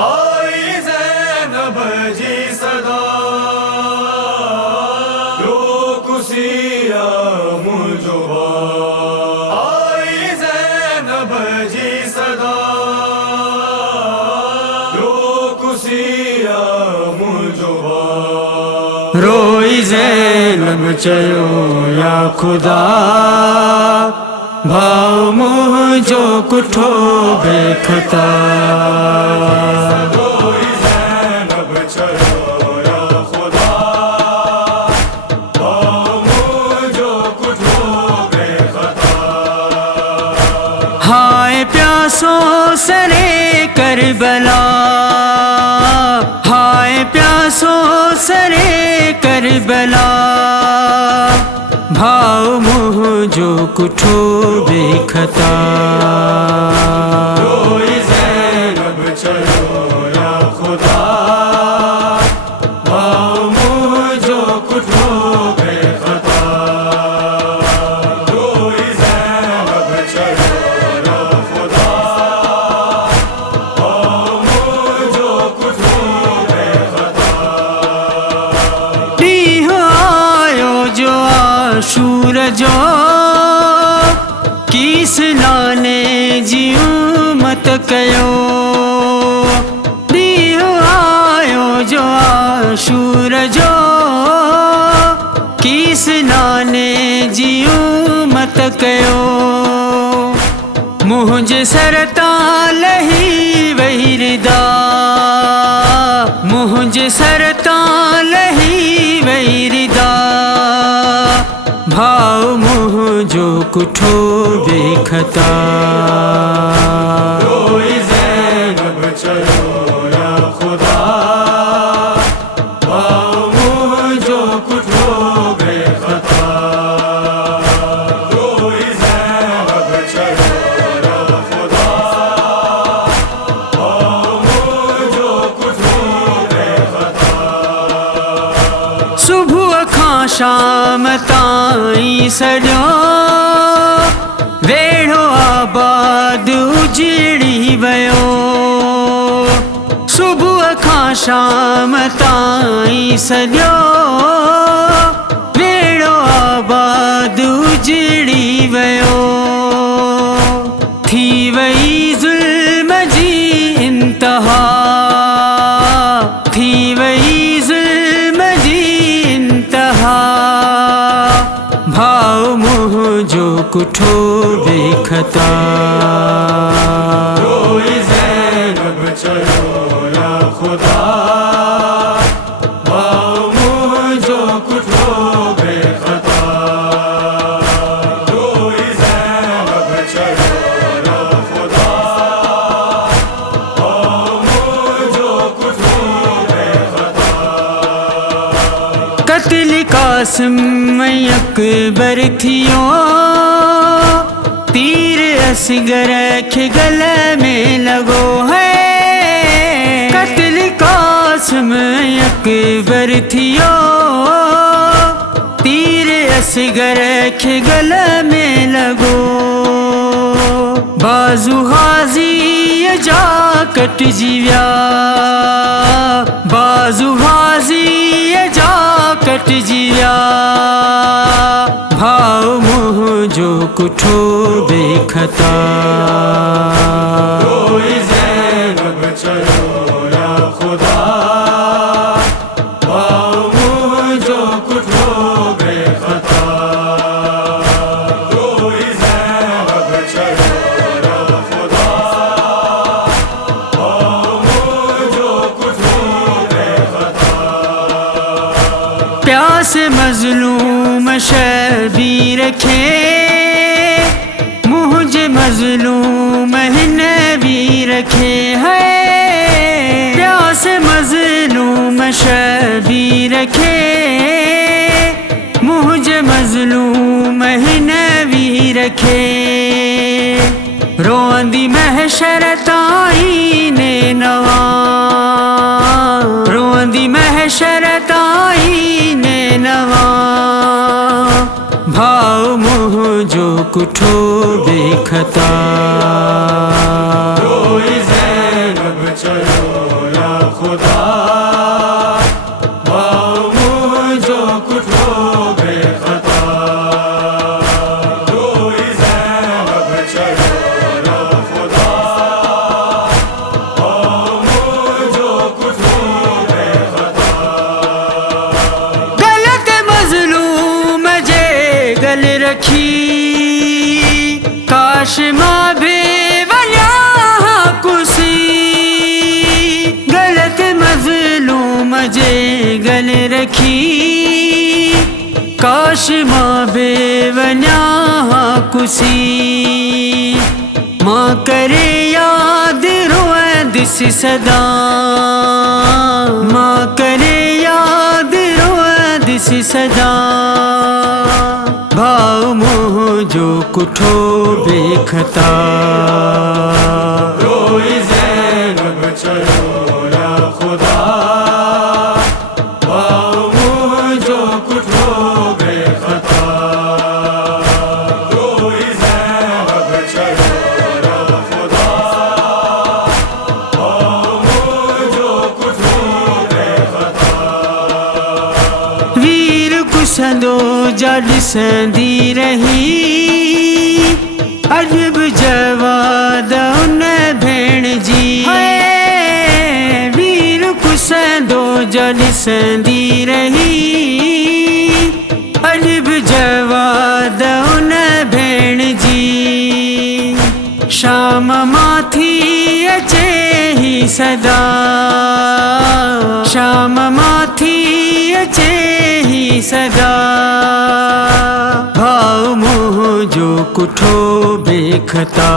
आई ज़ैनब जी सदा कुसिया मुझुबा। आई ज़ैनब जी सदा कुसिया मुझुबा। रोई ज़ैनब चयो या खुदा भाव मुझो कुठो बेखता। रोई ज़ैनब चयो या खुदा भाव मुझो कुठो बेखता। हाय प्यासो सरे करबला, हाय प्यासो सरे करबला भाव मुझो कुठो बेखता। रोई ज़ैनब चयो या खुदा भाव मुझो कुठो बेखता। रोई ज़ैनब चयो या खुदा भाव मुझो कुठो बेखता। ॾींहुं आयो जो आशूर जो कीस लाने जी उमत कयो। ॾींहुं आयो जो आशूर जो कीस लाने जी उमत कयो। मुंहिंजे सर तां लही वही रिदा, मुंहिंजे सर तां लही वही रिदा भाव मुझो कुठो बेखता। रोई ज़ैनब चयो या खुदा भाव मुझो कुठो बेखता। रोई ज़ैनब चयो या खुदा भाव मुझो कुठो बेखता। सुबह खां शाम ताईं सॼो वेढ़ो आबाद उजड़ी वयो। सुबह खां शाम ताईं सॼो वेढ़ो आबाद उजड़ी वयो। थी वई ज़ुल्म जी इंतहा, थी वई ज़ुल्म जी इंतहा भाव मुझो कुठो बेखता। रोई ज़ैनब चयो या खुदा भाव मुझो कुठो बेखता। रोई ज़ैनब चयो या खुदा भाव मुझो कुठो बेखता। कत्ल कासिम अकबर थियो, तीर असगर खे गले में लगो है। कत्ल कासिम अकबर थियो, तीर असगर खे गले में लगो। बाज़ू हाज़ी जा कटजी विया, बाज़ू हाज़ी जा कटजी विया भाव मुझो कुठो बेखता। रोई ज़ैनब चयो या खुदा भाव मुझो कुठो बेखता। रोई ज़ैनब चयो या खुदा भाव मुझो कुठो बेखता। प्यास मज़लूम शबीर खे मुझे मज़लूम हिन भी रखे है। प्यास मज़लूम शबीर खे मुझे मज़लूम हिन भी रखे। रोंदी महशर ताईं ने नवा, रोंदी महशर ताईं ने नवा भाव मुझो कुठो बेखता। रोई ज़ैनब चयो काश मां भी वल्या कुसी गलत मजलूम जे गल रखी। काश मां भी वल्या कुसी मां करे याद रोए दिस सदा। मां करे याद रोए दिस सदा। भाव मोह जो कुठो बेखता रोई ज़ैनब चयो या खुदा। भाव मोह जो कुठो बेखता। रोई ज़ैनब चयो या खुदा। भाव मोह जो कुठो बेखता। वीर कुसंदो जड संदी रही। अजब जवाद उन भेण जी। वीर कुसंदो जड संदी रही। अजब जवाद उन भेण जी। शाम माथी अचे ही सदा। शाम माथी अचे ही सदा। भाव मोह जो कुठो बेखता।